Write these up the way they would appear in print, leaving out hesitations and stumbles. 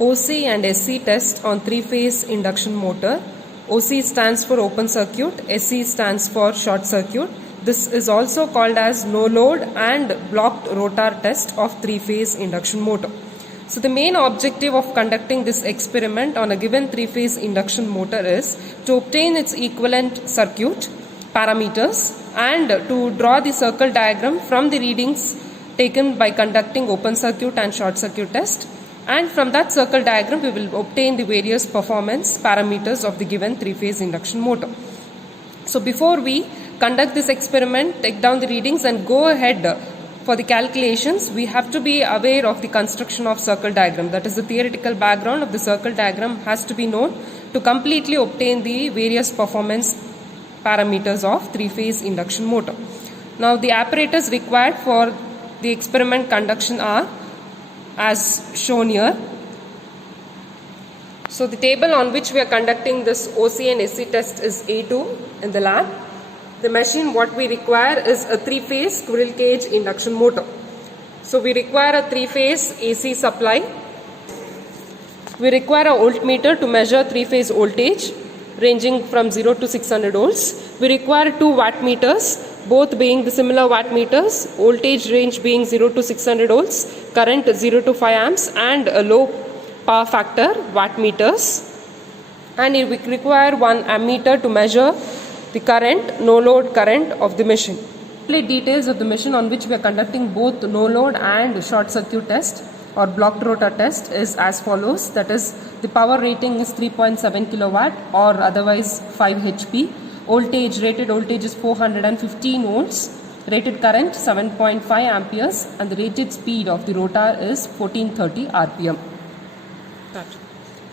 OC and SC test on three-phase induction motor. OC stands for open circuit, SC stands for short circuit. This is also called as no load and blocked rotor test of three-phase induction motor. So the main objective of conducting this experiment on a given three-phase induction motor is to obtain its equivalent circuit parameters and to draw the circle diagram from the readings taken by conducting open circuit and short circuit test, and from that circle diagram we will obtain the various performance parameters of the given three-phase induction motor. So before we conduct this experiment, take down the readings and go ahead for the calculations, we have to be aware of the construction of circle diagram. That is, the theoretical background of the circle diagram has to be known to completely obtain the various performance parameters of three-phase induction motor. Now the apparatus required for the experiment conduction are as shown here. So the table on which we are conducting this OC and SC test is A2 in the lab. The machine what we require is a three-phase squirrel cage induction motor. So we require a three-phase AC supply. We require a voltmeter to measure three-phase voltage ranging from 0 to 600 volts. We require two wattmeters, both being the similar wattmeters, voltage range being 0 to 600 volts, current 0 to 5 amps, and a low power factor wattmeters. And we require one ammeter to measure the current, no load current of the machine. Complete details of the machine on which we are conducting both no load and short circuit test or blocked rotor test is as follows. That is, the power rating is 3.7 kilowatt or otherwise 5 HP. Rated voltage is 415 volts. Rated current 7.5 amperes and the rated speed of the rotor is 1430 RPM.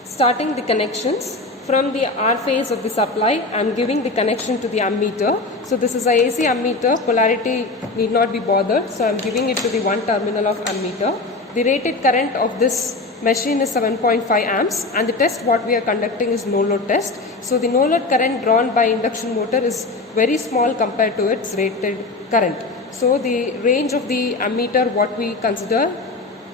Starting the connections. From the R phase of the supply, I am giving the connection to the ammeter. So this is a AC ammeter, polarity need not be bothered. So I am giving it to the one terminal of ammeter. The rated current of this machine is 7.5 amps and the test what we are conducting is no load test. So the no load current drawn by induction motor is very small compared to its rated current. So the range of the ammeter what we consider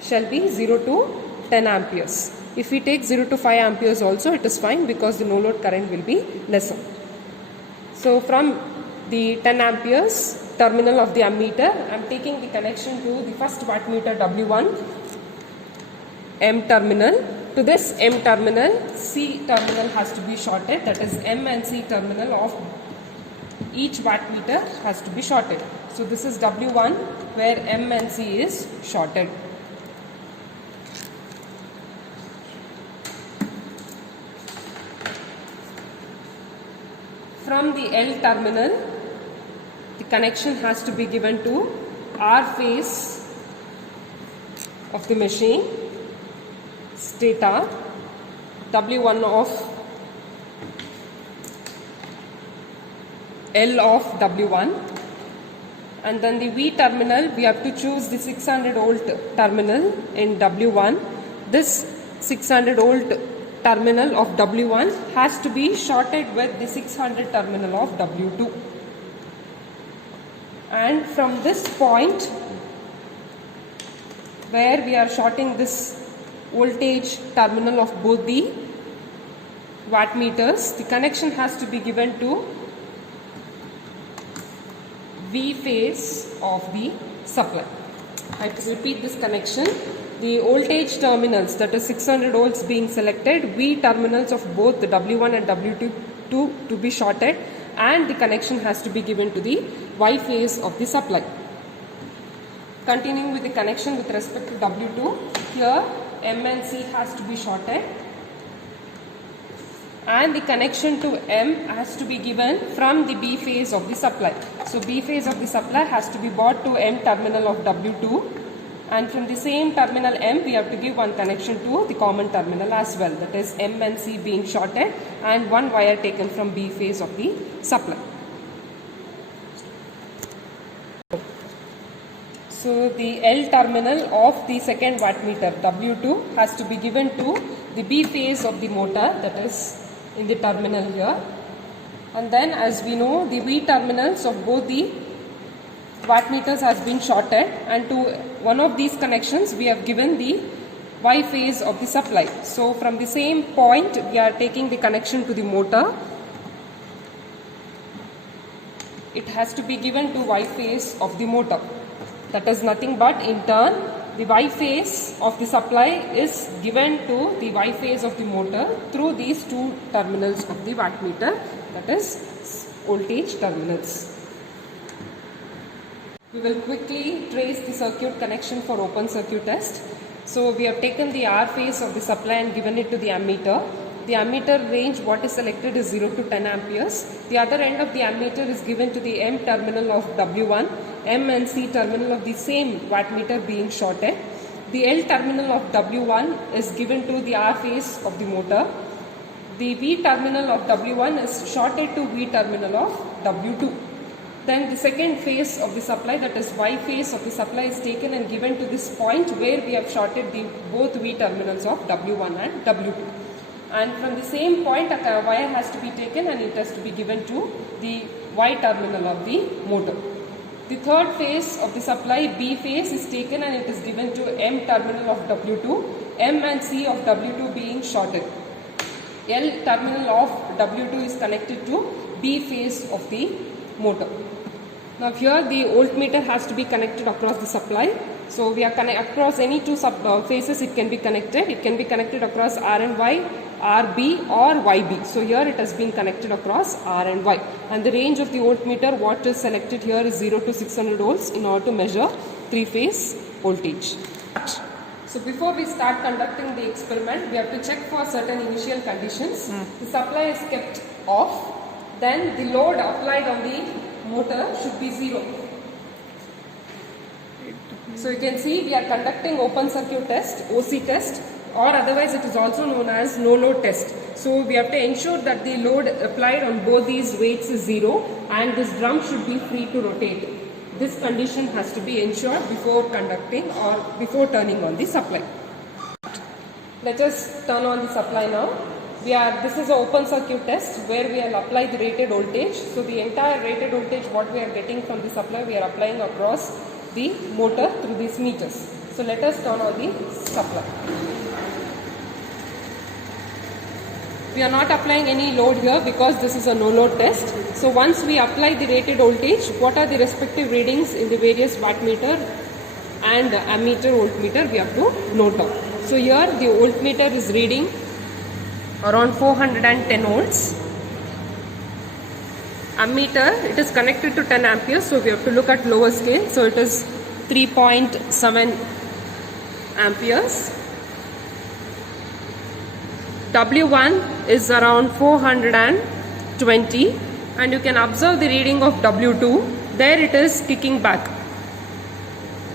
shall be 0 to 10 amperes. If we take 0 to 5 amperes also, it is fine because the no load current will be lesser. So from the 10 amperes terminal of the ammeter, I am taking the connection to the first wattmeter W1 M terminal. To this M terminal, C terminal has to be shorted. That is, M and C terminal of each wattmeter has to be shorted. So this is W1 where M and C is shorted. From the L terminal, the connection has to be given to R phase of the machine, stator, W1 of L of W1, and then the V terminal, we have to choose the 600 volt terminal in W1. This 600 volt terminal of W1 has to be shorted with the 600 terminal of W2. And from this point where we are shorting this voltage terminal of both the wattmeters, the connection has to be given to V phase of the supply. I repeat this connection. The voltage terminals, that is 600 volts being selected, V terminals of both the W1 and W2 to be shorted, and the connection has to be given to the Y phase of the supply. Continuing with the connection with respect to W2, here M and C has to be shorted and the connection to M has to be given from the B phase of the supply. So B phase of the supply has to be brought to M terminal of W2. And from the same terminal M, we have to give one connection to the common terminal as well. That is, M and C being shorted and one wire taken from B phase of the supply. So the L terminal of the second wattmeter W2 has to be given to the B phase of the motor, that is in the terminal here. And then, as we know, the V terminals of both the wattmeters has been shorted, and to one of these connections we have given the Y phase of the supply. So from the same point we are taking the connection to the motor. It has to be given to Y phase of the motor. That is nothing but in turn the Y phase of the supply is given to the Y phase of the motor through these two terminals of the wattmeter, that is voltage terminals. We will quickly trace the circuit connection for open circuit test. So we have taken the R phase of the supply and given it to the ammeter. The ammeter range what is selected is 0 to 10 amperes. The other end of the ammeter is given to the M terminal of W1, M and C terminal of the same wattmeter being shorted. The L terminal of W1 is given to the R phase of the motor. The V terminal of W1 is shorted to V terminal of W2. Then the second phase of the supply, that is Y phase of the supply, is taken and given to this point where we have shorted the both V terminals of W1 and W2. And from the same point a wire has to be taken and it has to be given to the Y terminal of the motor. The third phase of the supply, B phase, is taken and it is given to M terminal of W2, M and C of W2 being shorted. L terminal of W2 is connected to B phase of the motor. Now here the voltmeter has to be connected across the supply. So we are across any two phases it can be connected. It can be connected across R and Y, RB or YB. So here it has been connected across R and Y. And the range of the voltmeter what is selected here is 0 to 600 volts in order to measure three-phase voltage. So before we start conducting the experiment, we have to check for certain initial conditions. The supply is kept off. Then the load applied on the motor should be 0. So you can see we are conducting open circuit test, OC test, or otherwise it is also known as no load test. So we have to ensure that the load applied on both these weights is 0 and this drum should be free to rotate. This condition has to be ensured before conducting or before turning on the supply. Let us turn on the supply now. This is an open circuit test where we will apply the rated voltage. So the entire rated voltage what we are getting from the supply we are applying across the motor through these meters. So let us turn on the supply. We are not applying any load here because this is a no load test. So once we apply the rated voltage, what are the respective readings in the various wattmeter and ammeter, voltmeter we have to note down. So here the voltmeter is reading around 410 volts. Ammeter, it is connected to 10 amperes, so we have to look at lower scale. So it is 3.7 amperes. W1 is around 420 and you can observe the reading of W2. There it is kicking back.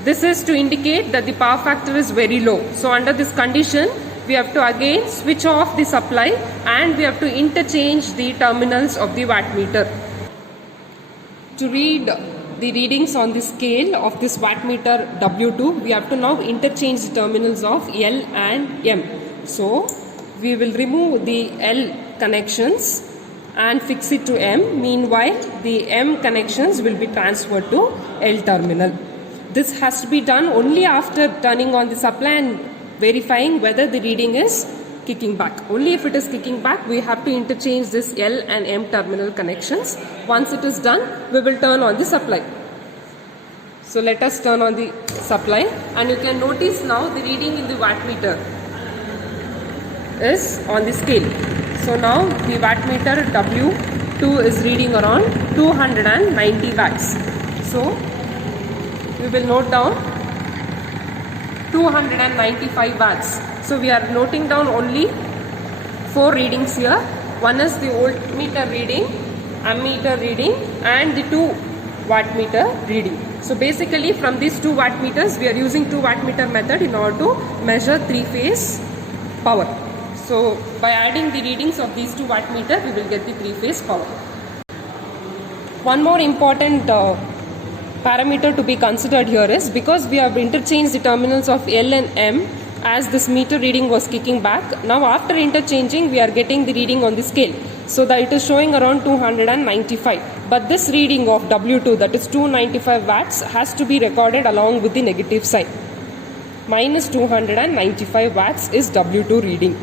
This is to indicate that the power factor is very low. So under this condition, we have to again switch off the supply and we have to interchange the terminals of the wattmeter. To read the readings on the scale of this wattmeter W2, we have to now interchange the terminals of L and M. So we will remove the L connections and fix it to M. Meanwhile, the M connections will be transferred to L terminal. This has to be done only after turning on the supply and verifying whether the reading is kicking back. Only if it is kicking back, we have to interchange this L and M terminal connections. Once it is done, we will turn on the supply. So let us turn on the supply and you can notice now the reading in the wattmeter is on the scale. So now the wattmeter W2 is reading around 290 watts. So we will note down 295 watts. So we are noting down only 4 readings here. One is the voltmeter reading, ammeter reading and the 2 wattmeter reading. So basically from these 2 wattmeters we are using 2 wattmeter method in order to measure 3-phase power. So by adding the readings of these 2 wattmeter we will get the 3-phase power. One more important parameter to be considered here is because we have interchanged the terminals of L and M as this meter reading was kicking back. Now after interchanging we are getting the reading on the scale. So that it is showing around 295. But this reading of W2, that is 295 watts, has to be recorded along with the negative sign. minus 295 watts is W2 reading.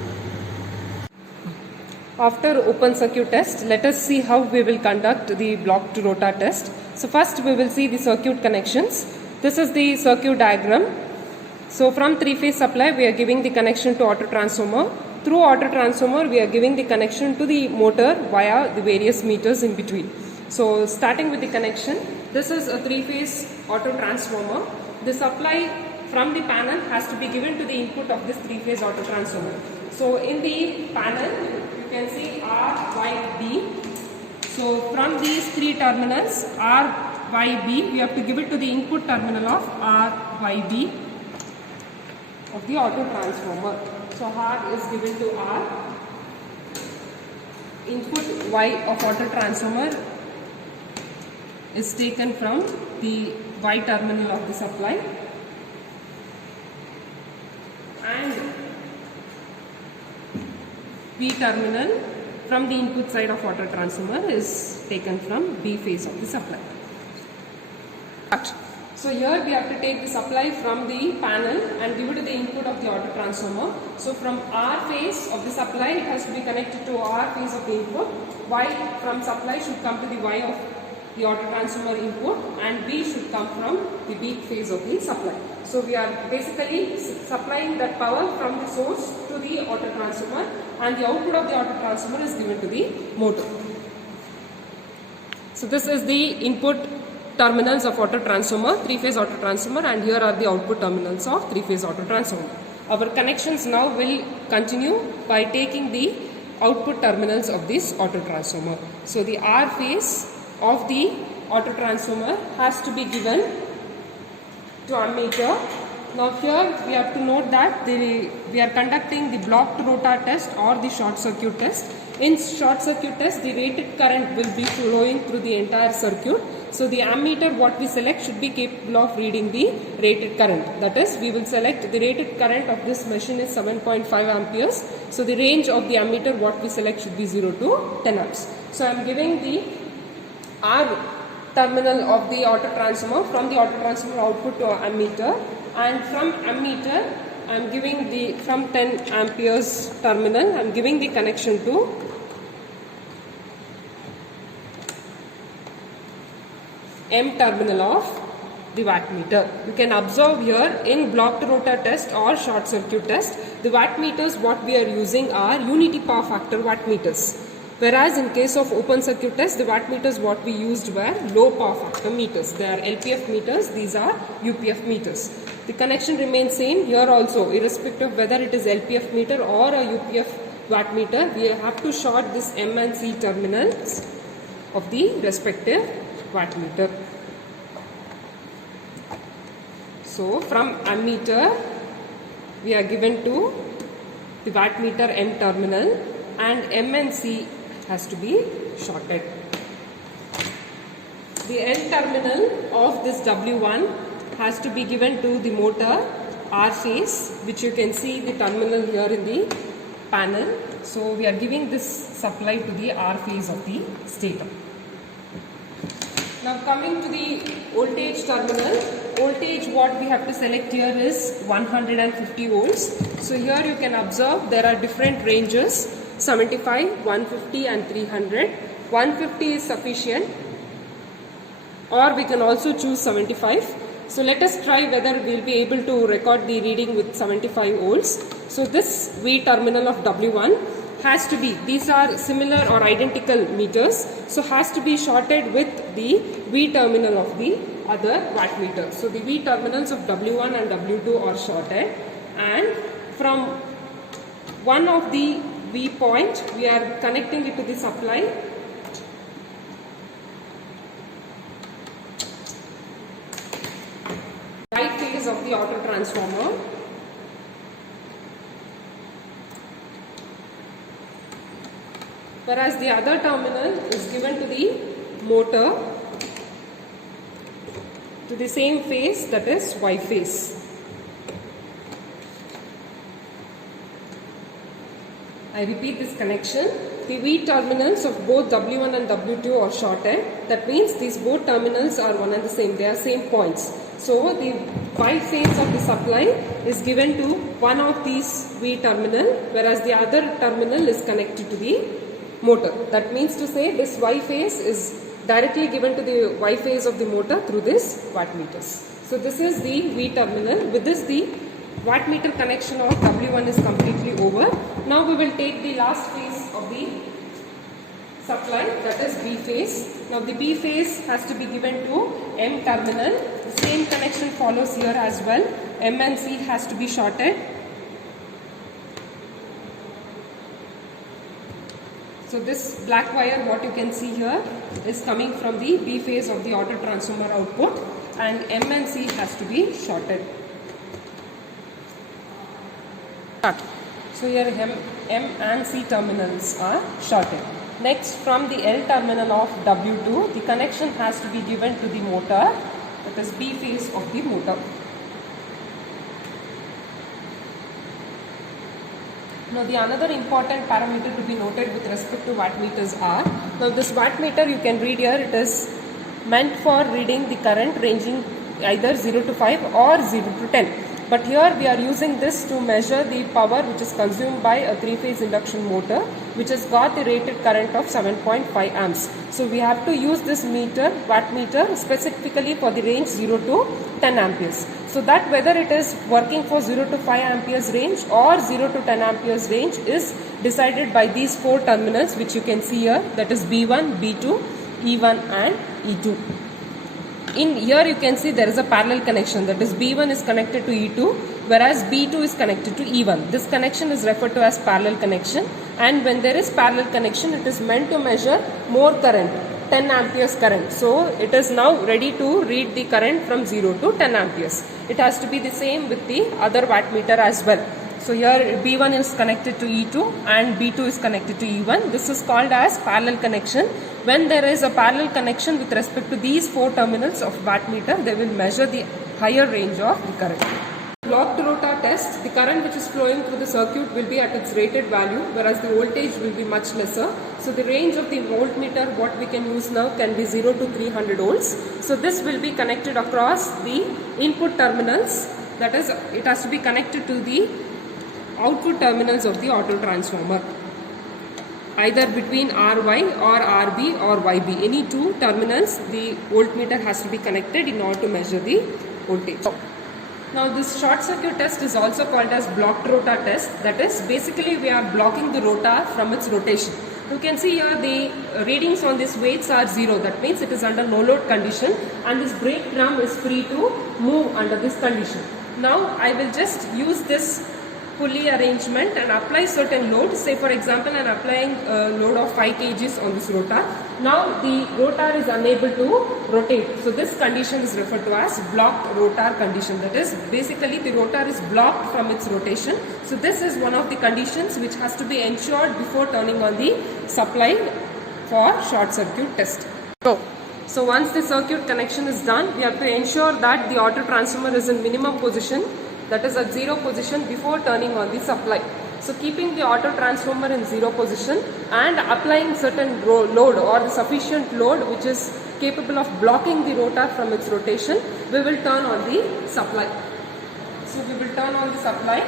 After open circuit test, let us see how we will conduct the blocked rotor test. So first we will see the circuit connections. This is the circuit diagram. So from three-phase supply we are giving the connection to auto transformer. Through auto transformer we are giving the connection to the motor via the various meters in between. So starting with the connection, this is a three-phase auto transformer. The supply from the panel has to be given to the input of this three-phase auto transformer. So in the panel you can see R, Y, B. So from these three terminals R, Y, B, we have to give it to the input terminal of R, Y, B of the auto transformer. So R is given to R. Input Y of auto transformer is taken from the Y terminal of the supply, and B terminal from the input side of auto transformer is taken from B phase of the supply. So here we have to take the supply from the panel and give it to the input of the auto transformer. So from R phase of the supply it has to be connected to R phase of the input. Y from supply should come to the Y of the auto transformer input, and B should come from the B phase of the supply. So we are basically supplying that power from the source to the auto transformer, and the output of the auto transformer is given to the motor. So this is the input terminals of auto transformer, three-phase auto transformer, and here are the output terminals of three-phase auto transformer. Our connections now will continue by taking the output terminals of this auto transformer. So the R phase of the auto transformer has to be given to ammeter. Now here we have to note that we are conducting the blocked rotor test or the short circuit test. In short circuit test, the rated current will be flowing through the entire circuit. So the ammeter what we select should be capable of reading the rated current. That is, we will select the rated current of this machine is 7.5 amperes. So the range of the ammeter what we select should be 0 to 10 amps. So I am giving the R terminal of the auto transformer from the auto transformer output to ammeter, and from ammeter I am giving the from 10 amperes terminal I am giving the connection to M terminal of the wattmeter. You can observe here in blocked rotor test or short circuit test, the wattmeters what we are using are unity power factor wattmeters. Whereas in case of open circuit test, the wattmeters what we used were low power factor meters. They are LPF meters, these are UPF meters. The connection remains same here also, irrespective of whether it is LPF meter or a UPF wattmeter. We have to short this M and C terminals of the respective wattmeter. So from ammeter we are given to the wattmeter M terminal, and M and C has to be shorted. The N terminal of this W1 has to be given to the motor R phase, which you can see the terminal here in the panel. So we are giving this supply to the R phase of the stator. Now coming to the voltage terminal, voltage what we have to select here is 150 volts. So here you can observe there are different ranges, 75, 150 and 300. 150 is sufficient, or we can also choose 75. So let us try whether we will be able to record the reading with 75 volts. So this V terminal of W1 has to be, these are similar or identical meters, so has to be shorted with the V terminal of the other wattmeter. So the V terminals of W1 and W2 are shorted, and from one of the V point we are connecting it to the supply. Right phase of the auto transformer. Whereas the other terminal is given to the motor to the same phase, that is Y phase. I repeat this connection. The V terminals of both W1 and W2 are shorted. That means these both terminals are one and the same. They are same points. So the Y phase of the supply is given to one of these V terminal, whereas the other terminal is connected to the motor. That means to say this Y phase is directly given to the Y phase of the motor through this wattmeters. So this is the V terminal. With this the wattmeter connection of W1 is completely over. Now we will take the last phase of the supply, that is B phase. Now the B phase has to be given to M terminal. The same connection follows here as well. M and C has to be shorted. So this black wire, what you can see here, is coming from the B phase of the auto transformer output, and M and C has to be shorted. So here M and C terminals are shorted. Next, from the L terminal of W2, the connection has to be given to the motor, that is B phase of the motor. Now the another important parameter to be noted with respect to wattmeters are, now this wattmeter you can read here, it is meant for reading the current ranging either 0 to 5 or 0 to 10. But here we are using this to measure the power which is consumed by a 3-phase induction motor, which has got the rated current of 7.5 amps. So we have to use this wattmeter specifically for the range 0 to 10 amperes. So that whether it is working for 0 to 5 amperes range or 0 to 10 amperes range is decided by these 4 terminals which you can see here, that is B1, B2, E1 and E2. In here you can see there is a parallel connection, that is B1 is connected to E2 whereas B2 is connected to E1. This connection is referred to as parallel connection, and when there is parallel connection it is meant to measure more current, 10 amperes current. So it is now ready to read the current from 0 to 10 amperes. It has to be the same with the other wattmeter as well. So here B1 is connected to E2 and B2 is connected to E1. This is called as parallel connection. When there is a parallel connection with respect to these 4 terminals of wattmeter, they will measure the higher range of the current. Blocked rotor test, the current which is flowing through the circuit will be at its rated value, whereas the voltage will be much lesser. So the range of the voltmeter what we can use now can be 0 to 300 volts. So this will be connected across the input terminals, that is it has to be connected to the output terminals of the auto transformer, either between RY or RB or YB. Any 2 terminals the voltmeter has to be connected in order to measure the voltage. Now this short circuit test is also called as blocked rotor test, that is basically we are blocking the rotor from its rotation. You can see here the readings on these weights are 0, that means it is under no load condition, and this brake drum is free to move under this condition. Now I will just use this pulley arrangement and apply certain load. Say for example I am applying a load of 5 kgs on this rotor. Now the rotor is unable to rotate. So this condition is referred to as blocked rotor condition. That is basically the rotor is blocked from its rotation. So this is one of the conditions which has to be ensured before turning on the supply for short circuit test. So once the circuit connection is done, we have to ensure that the auto transformer is in minimum position, that is at 0 position before turning on the supply. So keeping the auto transformer in 0 position and applying certain load or the sufficient load which is capable of blocking the rotor from its rotation, we will turn on the supply. So we will turn on the supply.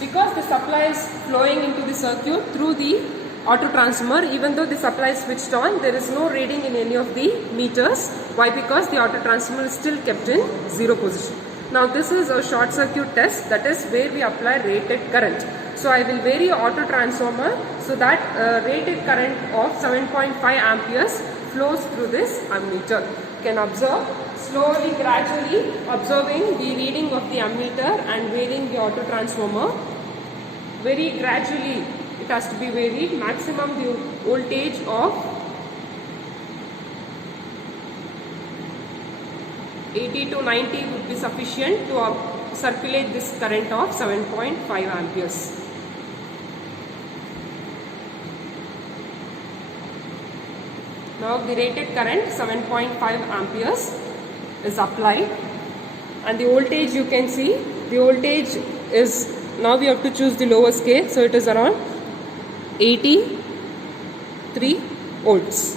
Because the supply is flowing into the circuit through the auto transformer, even though the supply is switched on, there is no reading in any of the meters. Why? Because the auto transformer is still kept in 0 position. Now this is a short circuit test, that is where we apply rated current. So I will vary auto transformer so that rated current of 7.5 amperes flows through this ammeter. You can observe slowly, gradually observing the reading of the ammeter and varying the auto transformer. Very gradually it has to be varied. Maximum the voltage of 80 to 90 would be sufficient to circulate this current of 7.5 amperes. Now the rated current 7.5 amperes is applied, and the voltage you can see, the voltage is, now we have to choose the lower scale, so it is around 83 volts.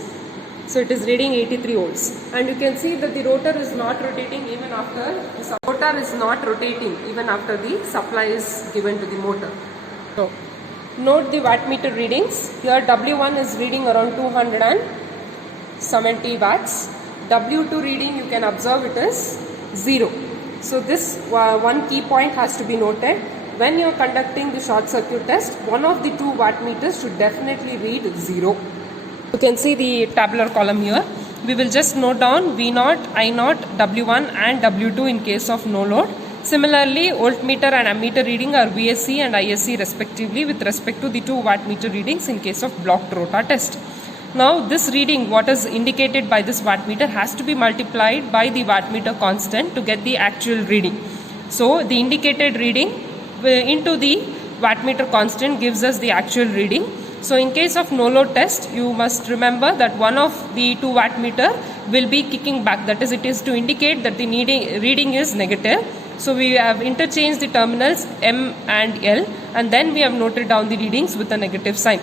So it is reading 83 volts. And you can see that the rotor is not rotating even after the rotor is not rotating even after the supply is given to the motor. So note the wattmeter readings. Here W1 is reading around 270 watts. W2 reading, you can observe it is 0. So this one key point has to be noted. When you are conducting the short circuit test, one of the two wattmeters should definitely read 0. You can see the tabular column here. We will just note down V0, I0, W1 and W2 in case of no load. Similarly, voltmeter and ammeter reading are VSC and ISC respectively with respect to the two wattmeter readings in case of blocked rotor test. Now this reading, what is indicated by this wattmeter, has to be multiplied by the wattmeter constant to get the actual reading. So the indicated reading into the wattmeter constant gives us the actual reading. So in case of no load test, you must remember that one of the two wattmeter will be kicking back. That is, it is to indicate that the reading is negative. So we have interchanged the terminals M and L, and then we have noted down the readings with a negative sign.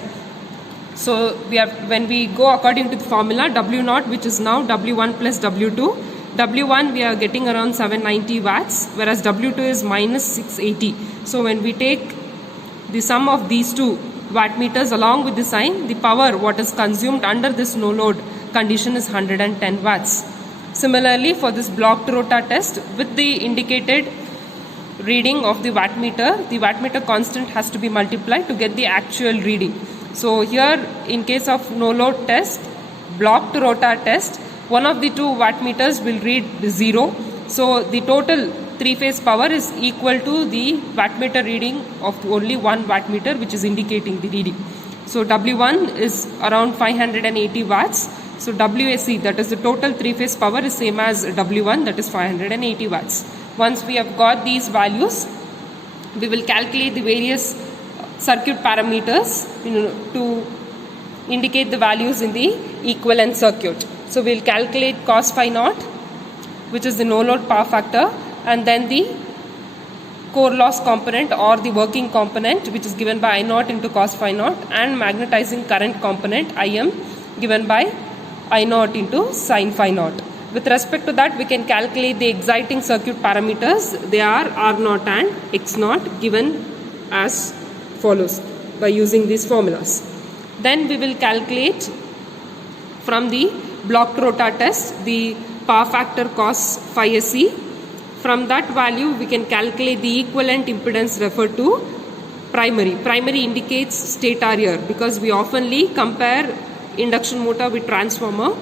So we have, when we go according to the formula, W0, which is now W1 plus W2, W1 we are getting around 790 watts, whereas W2 is minus 680. So when we take the sum of these two wattmeters along with the sign, the power what is consumed under this no load condition is 110 watts. Similarly, for this blocked rotor test, with the indicated reading of the wattmeter constant has to be multiplied to get the actual reading. So here in case of no load test, blocked rotor test, one of the two wattmeters will read 0. So the total three-phase power is equal to the wattmeter reading of only one wattmeter, which is indicating the reading. So W1 is around 580 watts. So WSC, that is the total three-phase power, is same as W1, that is 580 watts. Once we have got these values, we will calculate the various circuit parameters to indicate the values in the equivalent circuit. So we will calculate cos phi naught, which is the no load power factor, and then the core loss component or the working component, which is given by I naught into cos phi naught, and magnetizing current component Im given by I naught into sin phi naught. With respect to that, we can calculate the exciting circuit parameters. They are R naught and X naught, given as follows by using these formulas. Then we will calculate from the blocked rotor test the power factor cos phi SE. From that value, we can calculate the equivalent impedance referred to primary. Primary indicates stator here because we oftenly compare induction motor with transformer.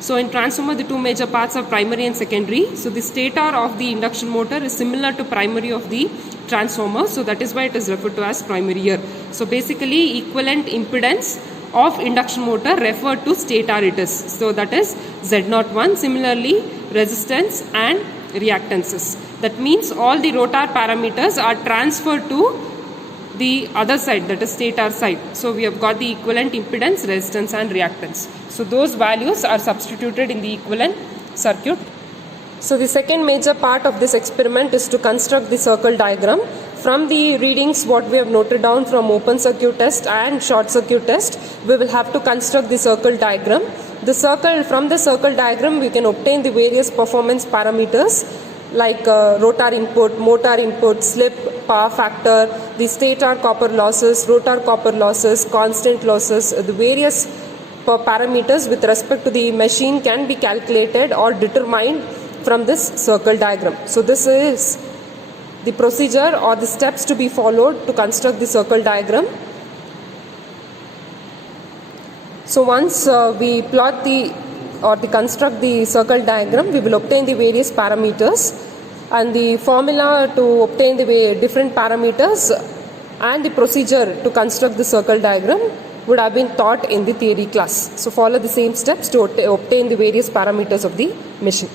So in transformer, the two major parts are primary and secondary. So the stator of the induction motor is similar to primary of the transformer. So that is why it is referred to as primary here. So basically, equivalent impedance of induction motor referred to stator it is. So that is Z01. Similarly, resistance and reactances. That means all the rotor parameters are transferred to the other side, that is stator side. So we have got the equivalent impedance, resistance and reactance. So those values are substituted in the equivalent circuit. So the second major part of this experiment is to construct the circle diagram. From the readings what we have noted down from open circuit test and short circuit test, we will have to construct the circle diagram. From the circle diagram we can obtain the various performance parameters like rotor input, motor input, slip, power factor, the stator copper losses, rotor copper losses, constant losses, the various parameters with respect to the machine can be calculated or determined from this circle diagram. So this is the procedure or the steps to be followed to construct the circle diagram. So once we plot construct the circle diagram, we will obtain the various parameters, and the formula to obtain the different parameters and the procedure to construct the circle diagram would have been taught in the theory class. So follow the same steps to obtain the various parameters of the machine.